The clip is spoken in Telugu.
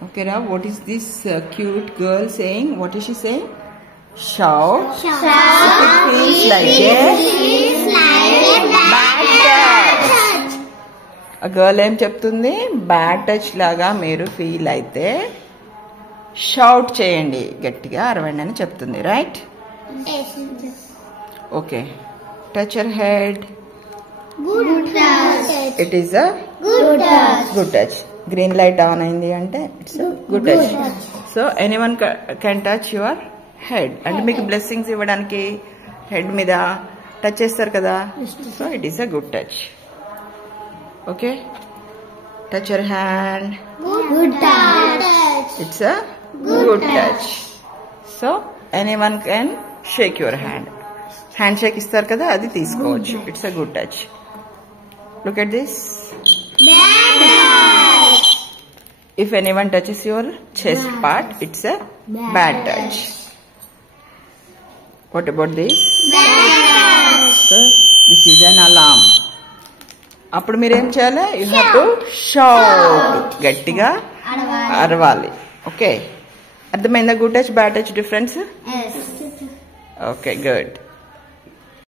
Okay, now what is this cute girl saying? What is she saying? Shout. Shout. If it feels like a bad touch. A girl ఏం చెప్తుంది? బ్యాడ్ టచ్ లాగా మీరు ఫీల్ అయితే షౌట్ చేయండి, గట్టిగా అరవండి అని చెప్తుంది. Right? Okay. Touch your head. Good touch. It is a good touch. Green light on అయింది అంటే it's a good touch. So anyone can touch your head. అంటే మీకు బ్లెస్సింగ్స్ ఇవ్వడానికి హెడ్ మీద టచ్ చేస్తారు కదా. So it is a good touch. Okay? Touch your hand. Good touch. It's a good touch. So anyone can shake your hand. Hand shake ఇస్తారు కదా, అది తీసుకోవచ్చు. It's a good touch. Look at this. If anyone touches your chest part, it's a bad touch. What about this? So, this is an alarm. అప్పుడు మీరేం చేయాలి? You have to shout. గట్టిగా అరవాలి. ఓకే, అర్థమైందా? Good touch, bad touch difference? Okay, good.